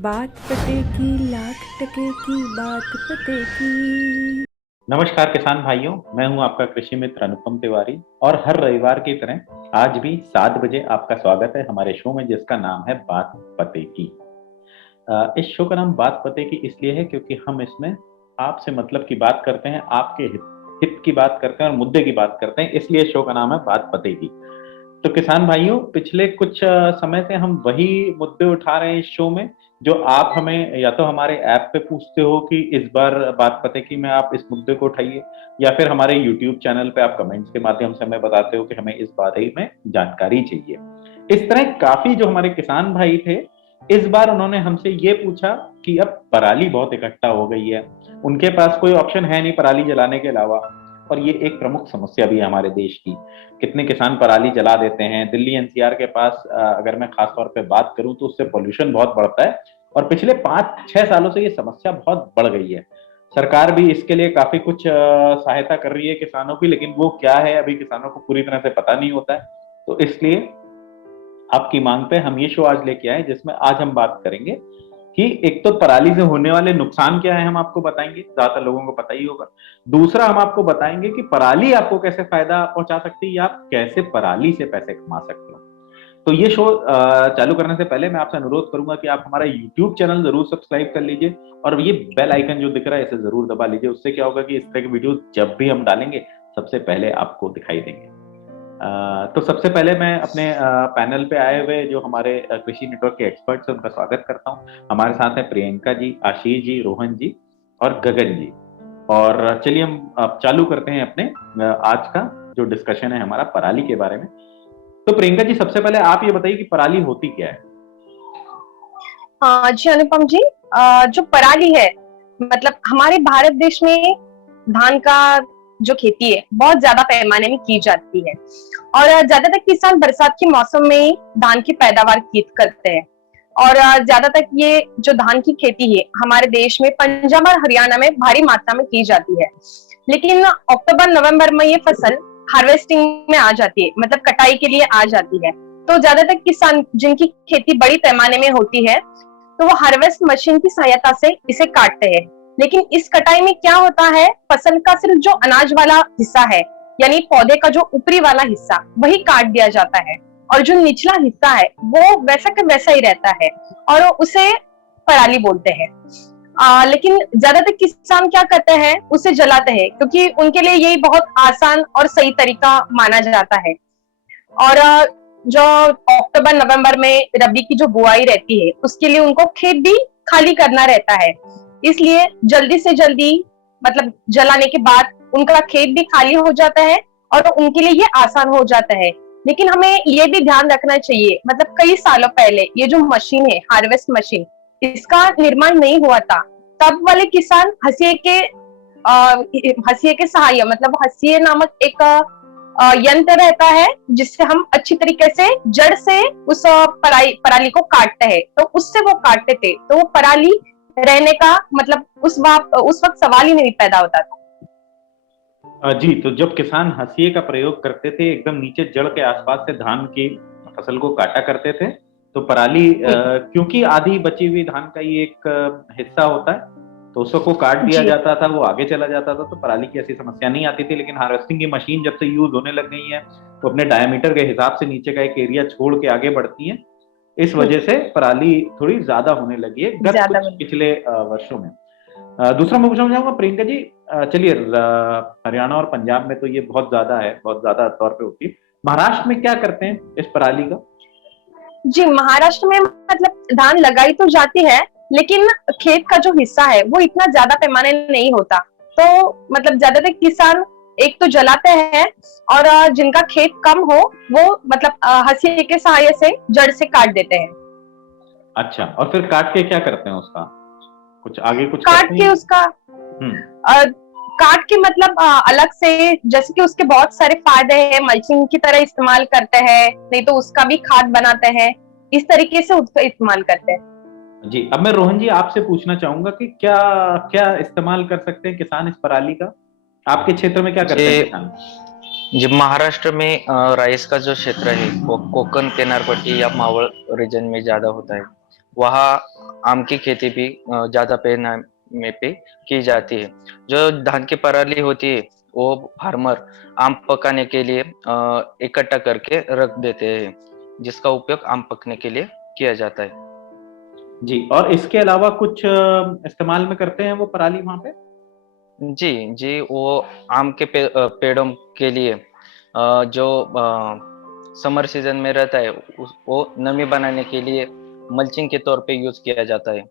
बात पते की लाख टके की बात पते की। नमस्कार किसान भाइयों, मैं हूं आपका कृषि मित्र अनुपम तिवारी और हर रविवार की तरह आज भी 7 बजे आपका स्वागत है हमारे शो में जिसका नाम है बात पते की। इस शो का नाम बात पते की इसलिए है क्योंकि हम इसमें आपसे मतलब की बात करते हैं, आपके हित की बात करते हैं और मुद्दे की बात करते हैं, इसलिए शो का नाम है बात पते की। तो किसान भाइयों, पिछले कुछ समय से हम वही मुद्दे उठा रहे हैं इस शो में जो आप हमें या तो हमारे ऐप पे पूछते हो कि इस बार बात पते की में आप इस मुद्दे को उठाइए, या फिर हमारे यूट्यूब चैनल पे आप कमेंट्स के माध्यम से हमें बताते हो कि हमें इस बारे में जानकारी चाहिए। इस तरह काफी जो हमारे किसान भाई थे, इस बार उन्होंने हमसे ये पूछा कि अब पराली बहुत इकट्ठा हो गई है, उनके पास कोई ऑप्शन है नहीं पराली जलाने के अलावा, और ये एक प्रमुख समस्या भी है हमारे देश की। कितने किसान पराली जला देते हैं। दिल्ली एनसीआर के पास अगर मैं खास तौर पे बात करूं तो उससे पोल्यूशन बहुत बढ़ता है और पिछले 5-6 सालों से ये समस्या बहुत बढ़ गई है। सरकार भी इसके लिए काफी कुछ सहायता कर रही है किसानों की, लेकिन वो क्या है अभी किसानों को पूरी तरह से पता नहीं होता है। तो इसलिए आपकी मांग पे हम ये शो आज लेके आए जिसमें आज हम बात करेंगे कि एक तो पराली से होने वाले नुकसान क्या है, हम आपको बताएंगे, ज्यादातर लोगों को पता ही होगा। दूसरा, हम आपको बताएंगे कि पराली आपको कैसे फायदा पहुंचा सकती है या आप कैसे पराली से पैसे कमा सकते हो। तो ये शो चालू करने से पहले मैं आपसे अनुरोध करूंगा कि आप हमारा यूट्यूब चैनल जरूर सब्सक्राइब कर लीजिए और ये बेल आइकन जो दिख रहा है इसे जरूर दबा लीजिए। उससे क्या होगा कि इस तरह की वीडियो जब भी हम डालेंगे सबसे पहले आपको दिखाई देंगे। तो सबसे पहले मैं अपने पैनल पे आए हुए जो हमारे कृषि नेटवर्क के एक्सपर्ट्स हैं उनका स्वागत करता हूं। हमारे साथ हैं प्रियंका जी, आशीष जी, रोहन जी और गगन जी। और चलिए हम अब चालू करते हैं अपने आज का जो डिस्कशन है हमारा पराली के बारे में। तो प्रियंका जी, सबसे पहले आप ये बताइए कि पराली होती क्या है। हाँ जी अनुपम जी, जो पराली है मतलब हमारे भारत देश में धान का जो खेती है बहुत ज्यादा पैमाने में की जाती है और ज्यादातर किसान बरसात के मौसम में धान की पैदावार की करते हैं। और ज्यादातर ये जो धान की खेती है हमारे देश में पंजाब और हरियाणा में भारी मात्रा में की जाती है। लेकिन अक्टूबर नवंबर में ये फसल हार्वेस्टिंग में आ जाती है, मतलब कटाई के लिए आ जाती है। तो ज्यादातर किसान जिनकी खेती बड़ी पैमाने में होती है तो वो हार्वेस्ट मशीन की सहायता से इसे काटते हैं। लेकिन इस कटाई में क्या होता है, फसल का सिर्फ जो अनाज वाला हिस्सा है यानी पौधे का जो ऊपरी वाला हिस्सा वही काट दिया जाता है और जो निचला हिस्सा है वो वैसा का वैसा ही रहता है और उसे पराली बोलते हैं। लेकिन ज्यादातर किसान क्या करते हैं, उसे जलाते हैं क्योंकि उनके लिए यही बहुत आसान और सही तरीका माना जाता है। और जो अक्टूबर नवंबर में रबी की जो बुआई रहती है उसके लिए उनको खेत भी खाली करना रहता है, इसलिए जल्दी से जल्दी मतलब जलाने के बाद उनका खेत भी खाली हो जाता है और उनके लिए ये आसान हो जाता है। लेकिन हमें ये भी ध्यान रखना चाहिए, मतलब कई सालों पहले ये जो मशीन है हार्वेस्ट मशीन, इसका निर्माण नहीं हुआ था। तब वाले किसान हंसिए के सहाय मतलब हंसिए नामक एक यंत्र रहता है जिससे हम अच्छी तरीके से जड़ से उस पराली को काटते हैं, तो उससे वो काटते थे तो वो पराली रहने का मतलब उस वक्त सवाल ही नहीं पैदा होता था। जी, तो जब किसान हंसिए का प्रयोग करते थे एकदम नीचे जड़ के आसपास से धान की फसल को काटा करते थे, तो पराली क्योंकि आधी बची हुई धान का ही एक हिस्सा होता है तो उसको काट दिया जी जाता था, वो आगे चला जाता था, तो पराली की ऐसी समस्या नहीं आती थी। लेकिन हार्वेस्टिंग की मशीन जब से यूज होने लग गई है तो अपने डायमीटर के हिसाब से नीचे का एक एरिया छोड़ के आगे बढ़ती है, इस वजह से पराली थोड़ी ज्यादा होने लगी है गत ज्यादा कुछ पिछले वर्षों में। दूसरा मैं पूछना चाहूंगा प्रियंका जी, चलिए हरियाणा और पंजाब में तो ये बहुत ज्यादा है, बहुत ज्यादा तौर पे होती है। महाराष्ट्र में क्या करते हैं इस पराली का। जी, महाराष्ट्र में मतलब धान लगाई तो जाती है लेकिन खेत का जो हिस्सा है वो इतना ज्यादा पैमाने नहीं होता, तो मतलब ज्यादातर किसान एक तो जलाते हैं और जिनका खेत कम हो वो मतलब हंसिए के सहाय से जड़ से काट देते हैं। अच्छा, और फिर काट के क्या करते हैं उसका, कुछ आगे कुछ काट करते के हैं। उसका हम्म। काट के मतलब अलग से, जैसे कि उसके बहुत सारे फायदे हैं, मल्चिंग की तरह इस्तेमाल करते हैं, नहीं तो उसका भी खाद बनाते हैं, इस तरीके से उसका इस्तेमाल करते हैं। जी, अब मैं रोहन जी आपसे पूछना चाहूंगा कि क्या क्या इस्तेमाल कर सकते हैं किसान इस पराली का, आपके क्षेत्र में क्या करते हैं जी किसान। जी, महाराष्ट्र में राइस का जो क्षेत्र है वो कोकण किनारपट्टी या मावळ रीजन में ज्यादा होता है। वहाँ आम की खेती भी ज्यादा पैमाने पे की जाती है। जो धान की पराली होती है वो फार्मर आम पकाने के लिए इकट्ठा करके रख देते हैं, जिसका उपयोग आम पकने के लिए किया जाता है। जी, और इसके अलावा कुछ इस्तेमाल में करते हैं वो पराली वहां पे? जी जी, वो आम के पेड़ों के लिए जो समर सीजन में रहता है वो नमी बनाने के लिए मल्चिंग के तौर पे यूज किया जाता है।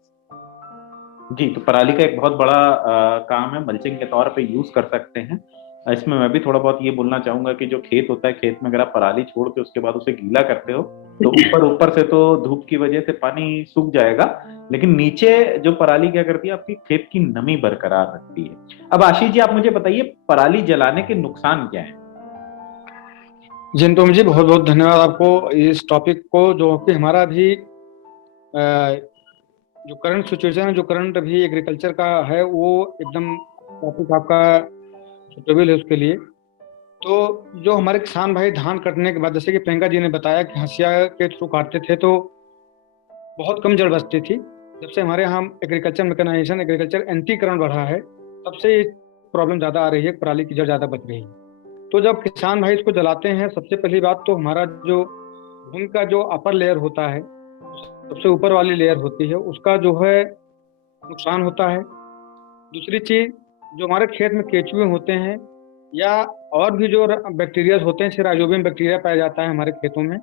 जी, तो पराली का एक बहुत बड़ा काम है, मल्चिंग के तौर पे यूज कर सकते हैं। इसमें मैं भी थोड़ा बहुत ये बोलना चाहूंगा कि जो खेत होता है, खेत में अगर आप पराली छोड़ के उसके बाद उसे गीला करते हो तो ऊपर ऊपर से तो धूप की वजह से पानी सूख जाएगा, लेकिन नीचे जो पराली क्या करती है, आपकी खेत की नमी बरकरार रखती है। अब आशीष जी, आप मुझे बताइए, पराली जलाने के नुकसान क्या है? जी अनुपम जी, बहुत बहुत धन्यवाद आपको इस टॉपिक को, जो कि हमारा भी जो करंट सिचुएशन है, जो करंट अभी एग्रीकल्चर का है, वो एकदम टॉपिक आपका सुटेबल है उसके लिए। तो जो हमारे किसान भाई धान कटने के बाद, जैसे कि प्रियंका जी ने बताया कि हंसिया के थ्रू काटते थे तो बहुत कम जड़ बचती थी। जब से हमारे यहाँ एग्रीकल्चर मैकेनाइजेशन, एग्रीकल्चर एंटीकरण बढ़ा है, तब से प्रॉब्लम ज़्यादा आ रही है, पराली की जड़ ज़्यादा बच रही है। तो जब किसान भाई इसको जलाते हैं, सबसे पहली बात तो हमारा जो भूमि का जो अपर लेयर होता है, सबसे ऊपर वाली लेयर होती है, उसका जो है नुकसान होता है। दूसरी चीज, जो हमारे खेत में केचुए होते हैं या और भी जो बैक्टीरिया होते हैं, राइजोबियम बैक्टीरिया पाया जाता है हमारे खेतों में,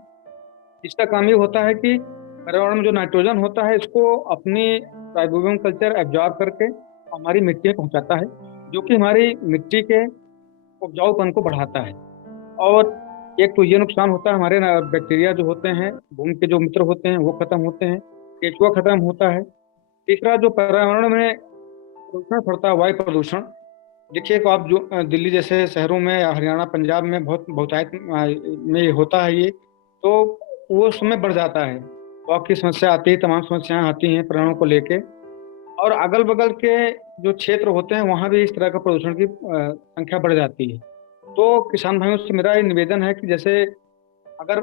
इसका काम ये होता है कि पर्यावरण में जो नाइट्रोजन होता है, इसको अपनी राइजोबियम कल्चर एब्जॉर्ब करके हमारी मिट्टी में पहुंचाता है, जो कि हमारी मिट्टी के उपजाऊपन को बढ़ाता है। और एक तो ये नुकसान होता है, हमारे बैक्टीरिया जो होते हैं, भूमि के जो मित्र होते हैं, वो खत्म होते हैं, केचुआ खत्म होता है। तीसरा, जो पर्यावरण में प्रदूषण पड़ता है, वायु प्रदूषण, देखिए को आप जो दिल्ली जैसे शहरों में या हरियाणा पंजाब में बहुतायत में ये होता है, ये तो वो समय बढ़ जाता है, वायु की समस्या आती है, तमाम समस्याएं आती हैं पर्यावरण को लेके। और अगल बगल के जो क्षेत्र होते हैं, वहाँ भी इस तरह का प्रदूषण की संख्या बढ़ जाती है। तो किसान भाइयों से मेरा ये निवेदन है कि जैसे अगर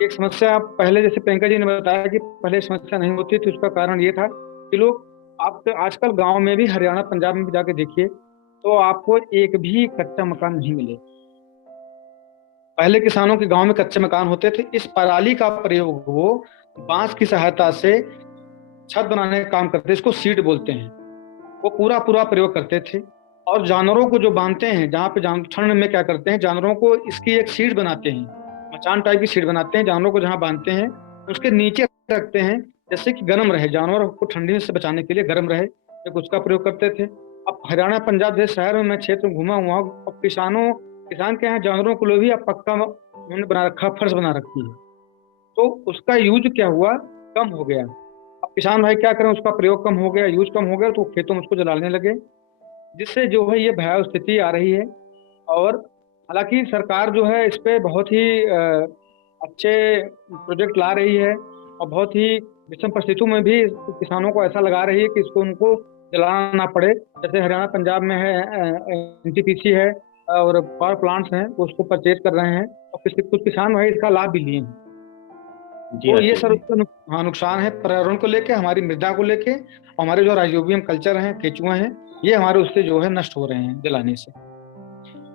एक समस्या पहले, जैसे प्रियंका जी ने बताया कि पहले समस्या नहीं होती थी, उसका कारण ये था कि लोग, आप आजकल गांव में भी, हरियाणा पंजाब में भी जाके देखिए तो आपको एक भी कच्चा मकान नहीं मिले। पहले किसानों के गांव में कच्चे मकान होते थे। इस पराली का प्रयोग वो बांस की सहायता से छत बनाने का काम करते, इसको सीड बोलते हैं, वो पूरा पूरा प्रयोग करते थे। और जानवरों को जो बांधते हैं, जहाँ पे ठंड में क्या करते हैं, जानवरों को इसकी एक सीट बनाते हैं, मचान टाइप की सीट बनाते हैं, जानवरों को जहाँ बांधते हैं उसके नीचे रखते हैं, जैसे कि गर्म रहे, जानवर को ठंडी से बचाने के लिए गर्म रहे, एक उसका प्रयोग करते थे। अब हरियाणा पंजाब जैसे शहर में मैं क्षेत्र में घूमा हुआ हूँ, अब किसान के यहाँ जानवरों के लिए भी अब पक्का उन्होंने बना रखा, फर्श बना रखी है, तो उसका यूज क्या हुआ, कम हो गया। अब किसान भाई क्या करें, उसका प्रयोग कम हो गया, यूज कम हो गया, तो खेतों में उसको जलाने लगे, जिससे जो है ये भयावह स्थिति आ रही है। और हालांकि सरकार जो है इस पे बहुत ही अच्छे प्रोजेक्ट ला रही है, और बहुत ही विषम परिस्थितियों में भी किसानों को ऐसा लगा रही है कि इसको उनको जलाना ना पड़े। जैसे हरियाणा पंजाब में है, एनटीपीसी है और पावर प्लांट्स हैं, वो उसको परचेज कर रहे हैं, और कुछ किसान भाई इसका लाभ भी लिए हैं। तो ये सर हाँ नुकसान है पर्यावरण को लेके, हमारी मृदा को लेके, और हमारे जो राइजोबियम कल्चर हैं, केचुए हैं, ये हमारे उससे जो है नष्ट हो रहे हैं जलाने से।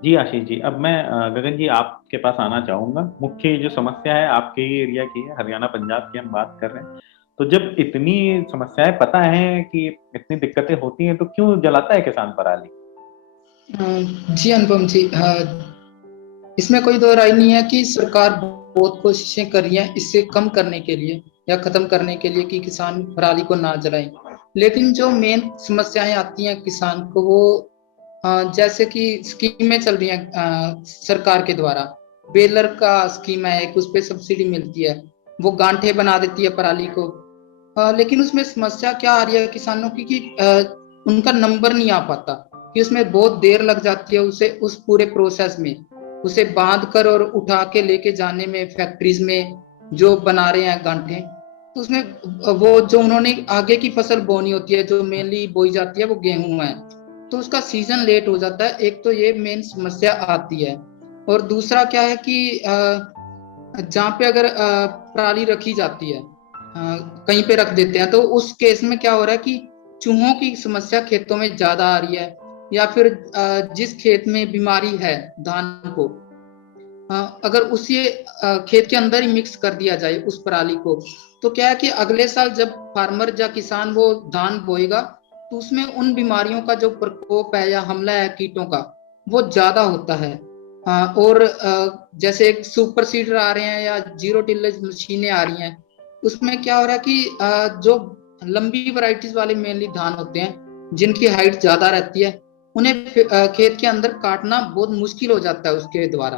जी आशीष जी, अब मैं गगन जी आपके पास आना चाहूंगा। मुख्य जो समस्या है आपके ही एरिया की है, हरियाणा पंजाब की हम बात कर रहे हैं, तो जब इतनी समस्याएं पता है कि इतनी दिक्कतें होती हैं, तो क्यों जलाता है किसान पराली? जी अनुपम जी, इसमें कोई दो राय नहीं है कि सरकार बहुत कोशिशें कर रही है इससे कम करने के लिए या खत्म करने के लिए कि किसान पराली को ना जलाएं, लेकिन जो मेन समस्याएं आती हैं किसान को, वो जैसे कि स्कीमें चल रही हैं सरकार के द्वारा, बेलर का स्कीम है एक, उस पर सब्सिडी मिलती है, वो गांठे बना देती है पराली को, लेकिन उसमें समस्या क्या आ रही है किसानों की कि उनका नंबर नहीं आ पाता, कि उसमें बहुत देर लग जाती है उसे, उस पूरे प्रोसेस में उसे बांध कर और उठा के लेके जाने में, फैक्ट्रीज में जो बना रहे हैं गांठे, तो उसमें वो जो उन्होंने आगे की फसल बोनी होती है, जो मेनली बोई जाती है वो गेहूं है, तो उसका सीजन लेट हो जाता है। एक तो ये मेन समस्या आती है, और दूसरा क्या है कि जहाँ पे अगर पराली रखी जाती है कहीं पे रख देते हैं, तो उस केस में क्या हो रहा है कि चूहों की समस्या खेतों में ज्यादा आ रही है, या फिर जिस खेत में बीमारी है धान को, अगर उसी खेत के अंदर ही मिक्स कर दिया जाए उस पराली को, तो क्या है कि अगले साल जब फार्मर या किसान वो धान बोएगा तो उसमें उन बीमारियों का जो प्रकोप है या हमला है कीटों का, वो ज्यादा होता है। और जैसे सुपर सीडर आ रहे हैं या जीरो टिलेज मशीनें आ रही हैं, उसमें क्या हो रहा है कि जो लंबी वैरायटीज वाले मेनली धान होते हैं जिनकी हाइट ज्यादा रहती है, उन्हें खेत के अंदर काटना बहुत मुश्किल हो जाता है उसके द्वारा,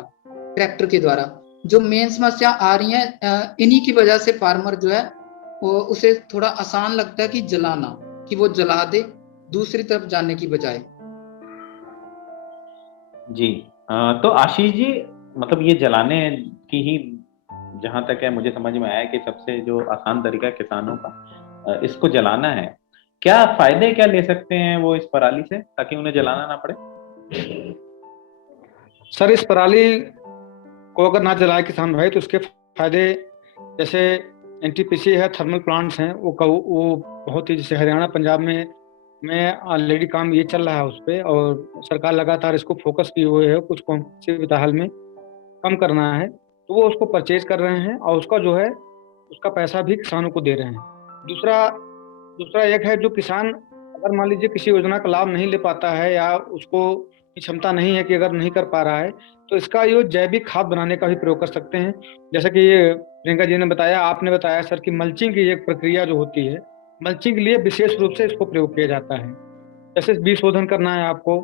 ट्रैक्टर के द्वारा। जो मेन समस्या आ रही है इन्हीं की वजह से फार्मर जो है वो उसे थोड़ा आसान लगता है कि जलाना, कि वो जला दे दूसरी तरफ जाने की बजाय। जी। तो आशीष जी, मतलब ये जलाने की ही जहां तक है मुझे समझ में आया कि सबसे जो आसान तरीका किसानों का इसको जलाना है। क्या फायदे क्या ले सकते हैं वो इस पराली से ताकि उन्हें जलाना ना पड़े? सर, इस पराली को अगर ना जलाए किसान भाई तो उसके फायदे, जैसे एनटीपीसी है, थर्मल प्लांट्स हैं, वो बहुत ही, जैसे हरियाणा पंजाब में ऑलरेडी काम ये चल रहा है उस पर, और सरकार लगातार इसको फोकस किए हुए है, कुछ कॉम्पिटिटिव हाल में कम करना है, तो वो उसको परचेज कर रहे हैं और उसका जो है उसका पैसा भी किसानों को दे रहे हैं। दूसरा एक है, जो किसान अगर मान लीजिए किसी योजना का लाभ नहीं ले पाता है या उसको क्षमता नहीं है कि अगर नहीं कर पा रहा है, तो इसका ये जैविक खाद बनाने का भी प्रयोग कर सकते हैं। जैसे कि ये प्रियंका जी ने बताया, आपने बताया सर कि मल्चिंग की एक प्रक्रिया जो होती है, मल्चिंग के लिए विशेष रूप से इसको प्रयोग किया जाता है। जैसे बीज शोधन करना है आपको,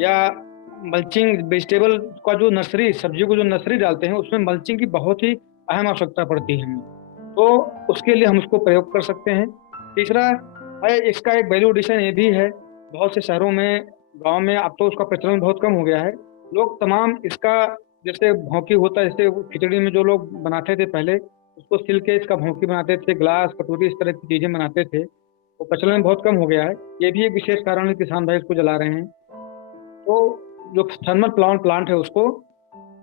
या मल्चिंग वेजिटेबल का जो नर्सरी, सब्जियों को जो नर्सरी डालते हैं उसमें मल्चिंग की बहुत ही अहम आवश्यकता पड़ती है हमें, तो उसके लिए हम उसको प्रयोग कर सकते हैं। तीसरा है, इसका एक वैल्यू एडिशन ये भी है, बहुत से शहरों में, गांव में अब तो उसका प्रचलन बहुत कम हो गया है। लोग तमाम इसका, जैसे भौंकी होता है, जैसे खिचड़ी में जो लोग बनाते थे पहले, उसको सिल के इसका भौंकी बनाते थे, ग्लास, कटोरी, इस तरह की चीजें बनाते थे, वो प्रचलन बहुत कम हो गया है। ये भी एक विशेष कारण है किसान भाई इसको जला रहे हैं। तो जो थर्मल प्लांट है उसको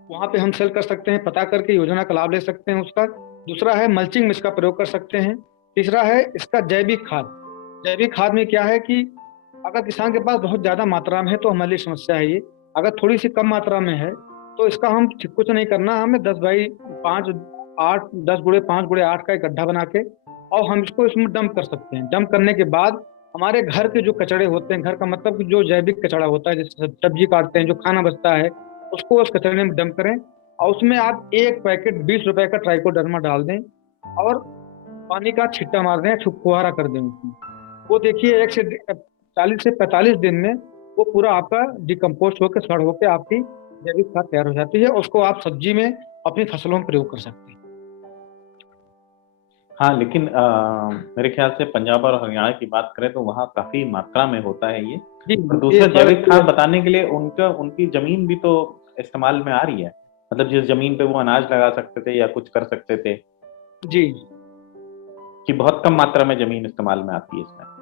वहाँ पे हम सेल कर सकते हैं, पता करके योजना का लाभ ले सकते हैं उसका। दूसरा है, मल्चिंग में इसका प्रयोग कर सकते हैं। तीसरा है इसका जैविक खाद। जैविक खाद में क्या है कि अगर किसान के पास बहुत ज्यादा मात्रा में है तो हमारे लिए समस्या है ये, अगर थोड़ी सी कम मात्रा में है तो इसका हम कुछ नहीं करना, हमें 10 बाई 5 8 10 गुणे 5 गुणे 8 का एक गड्ढा बना के और हम इसको इसमें डंप कर सकते हैं। डंप करने के बाद हमारे घर के जो कचड़े होते हैं, घर का मतलब जो जैविक कचड़ा होता है, जैसे सब्जी काटते हैं, जो खाना बचता है, उसको उस कचड़े में डंप करें और उसमें आप एक पैकेट 20 रुपए का ट्राइकोडर्मा डाल दें और पानी का छिट्टा मार दें, फुहारा कर दें उसमें। वो देखिए 1 से 40 से 45 दिन में वो पूरा आपका डिकम्पोस्ट होकर, सड़ होकर आपकी जैविक खाद तैयार हो जाती है। उसको आप सब्जी में, अपनी फसलों में प्रयोग कर सकते हैं। हाँ, लेकिन मेरे ख्याल से पंजाब और हरियाणा की बात करें तो वहाँ काफी मात्रा में होता है ये। और दूसरा, जैविक खाद बताने के लिए उनकी जमीन भी तो इस्तेमाल में आ रही है, मतलब जिस जमीन पे वो अनाज लगा सकते थे या कुछ कर सकते थे जी, कि बहुत कम मात्रा में जमीन इस्तेमाल में आती है इसमें।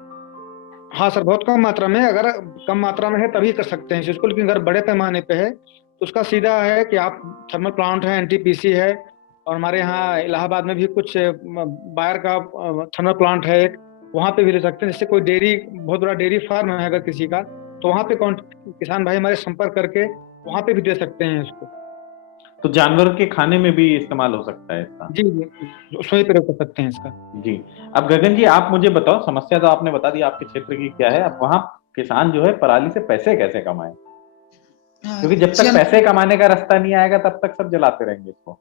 हाँ सर, बहुत कम मात्रा में, अगर कम मात्रा में है तभी कर सकते हैं इसको, लेकिन अगर बड़े पैमाने पे है तो उसका सीधा है कि आप थर्मल प्लांट है, एनटीपीसी है, और हमारे यहाँ इलाहाबाद में भी कुछ बायर का थर्मल प्लांट है एक, वहाँ पे भी ले सकते हैं। जैसे कोई डेयरी, बहुत बड़ा डेयरी फार्म है अगर किसी का, तो वहाँ पे किसान भाई हमारे संपर्क करके वहाँ पे भी दे सकते हैं इसको। तो जानवर के खाने में भी इस्तेमाल हो सकता है इसका? जी, उसमें भी प्रयोग कर सकते हैं इसका। जी। अब गगन जी, आप मुझे बताओ, समस्या तो आपने बता दी आपके क्षेत्र की क्या है, अब वहाँ किसान जो है पराली से पैसे कैसे कमाए? क्योंकि जब तक पैसे कमाने का रास्ता नहीं आएगा तब तक सब जलाते रहेंगे इसको।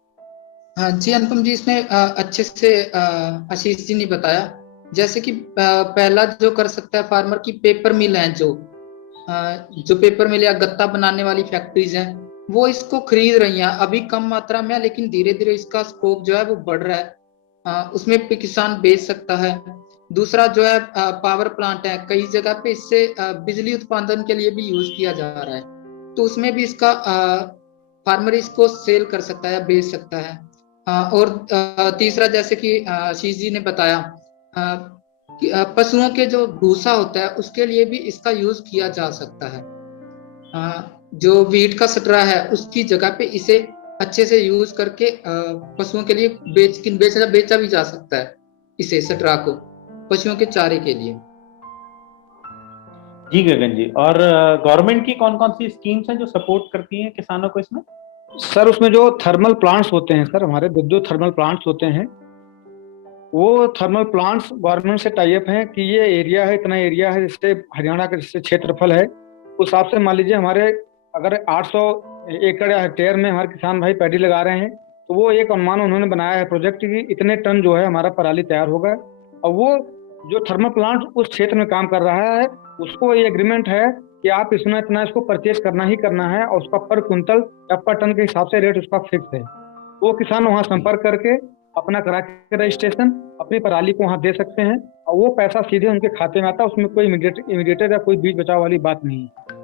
हाँ जी अनुपम जी, इसमें अच्छे से आशीष जी ने बताया। जैसे कि पहला जो कर सकता है फार्मर की, पेपर मिल है, जो पेपर मिल या गत्ता बनाने वाली फैक्ट्रीज हैं, वो इसको खरीद रही हैं, अभी कम मात्रा में है लेकिन धीरे धीरे इसका स्कोप जो है वो बढ़ रहा है, उसमें भी किसान बेच सकता है। दूसरा जो है पावर प्लांट है, कई जगह पे इससे बिजली उत्पादन के लिए भी यूज किया जा रहा है, तो उसमें भी इसका फार्मर इसको सेल कर सकता है, बेच सकता है। और तीसरा, जैसे कि आशीष जी ने बताया, पशुओं के जो भूसा होता है उसके लिए भी इसका यूज किया जा सकता है। जो वीट का सटरा है उसकी जगह पे इसे अच्छे से यूज करके पशुओं के लिए बेचा भी जा सकता है। इसे सटरा को पशुओं के चारे के लिए। जी गगन जी, और गवर्नमेंट की कौन कौन सी स्कीम्स हैं जो सपोर्ट करती हैं किसानों को इसमें? सर उसमें जो थर्मल प्लांट्स होते हैं सर, हमारे जो थर्मल प्लांट्स होते हैं, वो थर्मल प्लांट्स गवर्नमेंट से टाई अप हैं कि ये एरिया है, इतना एरिया है, जिससे हरियाणा का जिससे क्षेत्रफल है उस हिसाब से मान लीजिए हमारे अगर 800 एकड़ या हेक्टेयर में हमारे किसान भाई पैडी लगा रहे हैं, तो वो एक अनुमान उन्होंने बनाया है प्रोजेक्ट की इतने टन जो है हमारा पराली तैयार होगा। और वो जो थर्मल प्लांट उस क्षेत्र में काम कर रहा है उसको ये एग्रीमेंट है कि आप इसमें इतना इसको परचेज करना ही करना है, और उसका पर क्विंटल या पर टन के हिसाब से रेट उसका फिक्स है। वो किसान वहाँ संपर्क करके अपना करा के रजिस्ट्रेशन अपनी पराली को वहाँ दे सकते हैं, और वो पैसा सीधे उनके खाते में आता है। उसमें कोई इमीडिएटर या कोई बीच बचाव वाली बात नहीं है।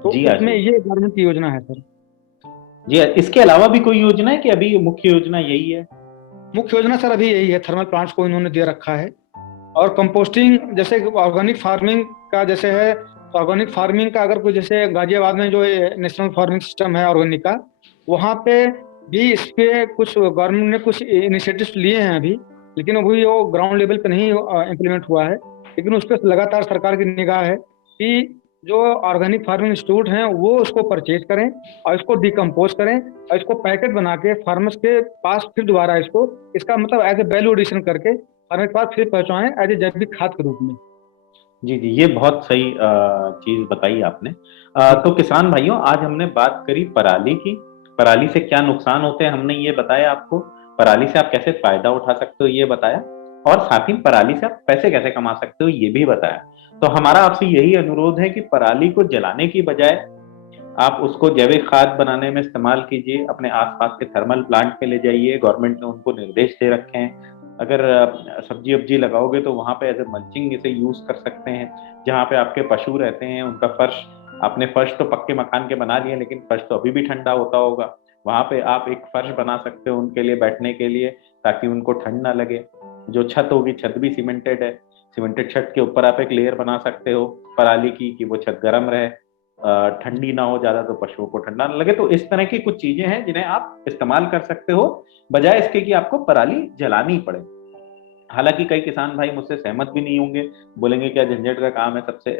तो जी उसमें ये गवर्नमेंट की योजना है सर। जी, इसके अलावा भी कोई योजना है कि अभी मुख्य योजना यही है? मुख्य योजना सर अभी यही है, थर्मल प्लांट्स को इन्होंने दे रखा है। और कंपोस्टिंग जैसे ऑर्गेनिक फार्मिंग का जैसे है, तो ऑर्गेनिक फार्मिंग का अगर कोई जैसे गाजियाबाद में जो नेशनल फार्मिंग सिस्टम है ऑर्गेनिक का, वहाँ पे भी इसके कुछ गवर्नमेंट ने कुछ इनिशिएटिव्स लिए हैं अभी, लेकिन अभी वो ग्राउंड लेवल पे नहीं इम्प्लीमेंट हुआ है। लेकिन उस पर लगातार सरकार की निगाह है कि जो ऑर्गेनिक फार्मिंग इंस्टीट्यूट हैं वो उसको परचेज करें और इसको डिकम्पोज करें और इसको पैकेट बना के फार्मर्स के पास फिर दोबारा इसका मतलब एज ए वैल्यू एडिशन करके फार्मर के पास फिर पहुंचाएं एज ए जैविक खाद के रूप में। जी जी, ये बहुत सही चीज बताई आपने। तो किसान भाइयों, आज हमने बात करी पराली की। पराली से क्या नुकसान होते हैं हमने ये बताया आपको, पराली से आप कैसे फायदा उठा सकते हो ये बताया, और साथ ही पराली से आप पैसे कैसे कमा सकते हो ये भी बताया। तो हमारा आपसे यही अनुरोध है कि पराली को जलाने की बजाय आप उसको जैविक खाद बनाने में इस्तेमाल कीजिए, अपने आसपास के थर्मल प्लांट पे ले जाइए। गवर्नमेंट ने उनको निर्देश दे रखे हैं, अगर सब्जी वब्जी लगाओगे तो वहां पे एज ए मल्चिंग इसे यूज कर सकते हैं। जहाँ पे आपके पशु रहते हैं उनका फर्श, आपने फर्श तो पक्के मकान के बना लिए लेकिन फर्श तो अभी भी ठंडा होता होगा, वहां पे आप एक फर्श बना सकते हो उनके लिए बैठने के लिए, ताकि उनको ठंड ना लगे। जो छत होगी, छत भी सीमेंटेड है, सीमेंटेड छत के ऊपर आप एक लेयर बना सकते हो पराली की कि वो छत गर्म रहे, ठंडी ना हो ज्यादा तो पशुओं को ठंडा ना लगे। तो इस तरह की कुछ चीजें हैं जिन्हें आप इस्तेमाल कर सकते हो, बजाय इसके कि आपको पराली जलानी पड़े। हालांकि कई किसान भाई मुझसे सहमत भी नहीं होंगे, बोलेंगे क्या झंझट का काम है, सबसे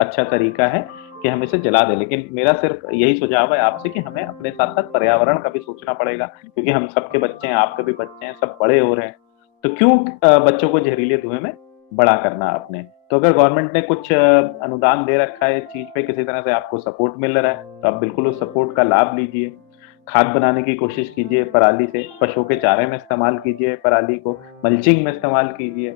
अच्छा तरीका है कि हम इसे जला दें। लेकिन मेरा सिर्फ यही सुझाव है आपसे कि हमें अपने साथ साथ पर्यावरण का भी सोचना पड़ेगा, क्योंकि हम सबके बच्चे हैं, आपके भी बच्चे हैं, सब बड़े हो रहे हैं, तो क्यों बच्चों को जहरीले धुएं में बड़ा करना अपने। तो अगर गवर्नमेंट ने कुछ अनुदान दे रखा है इस चीज पे, किसी तरह से आपको सपोर्ट मिल रहा है, तो आप बिल्कुल उस सपोर्ट का लाभ लीजिए। खाद बनाने की कोशिश कीजिए पराली से, पशुओं के चारे में इस्तेमाल कीजिए पराली को, मल्चिंग में इस्तेमाल कीजिए,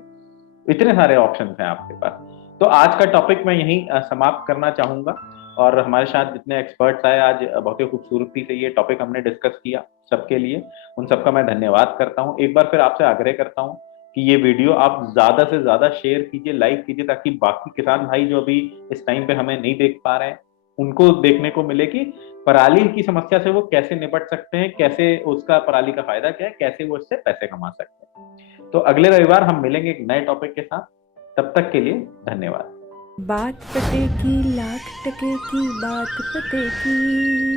इतने सारे ऑप्शंस हैं आपके पास। तो आज का टॉपिक मैं यहीं समाप्त करना चाहूंगा, और हमारे साथ जितने एक्सपर्ट्स आए आज बहुत ही खूबसूरती से ये टॉपिक हमने डिस्कस किया, सबके लिए उन सबका मैं धन्यवाद करता हूँ। एक बार फिर आपसे आग्रह करता हूँ कि ये वीडियो आप ज्यादा से ज्यादा शेयर कीजिए, लाइक कीजिए, ताकि बाकी किसान भाई जो अभी इस टाइम पे हमें नहीं देख पा रहे हैं उनको देखने को मिले कि पराली की समस्या से वो कैसे निपट सकते हैं, कैसे उसका पराली का फायदा क्या है, कैसे वो इससे पैसे कमा सकते हैं। तो अगले रविवार हम मिलेंगे एक नए टॉपिक के साथ, तब तक के लिए धन्यवाद। बात पते की लाख टके की बात पते की।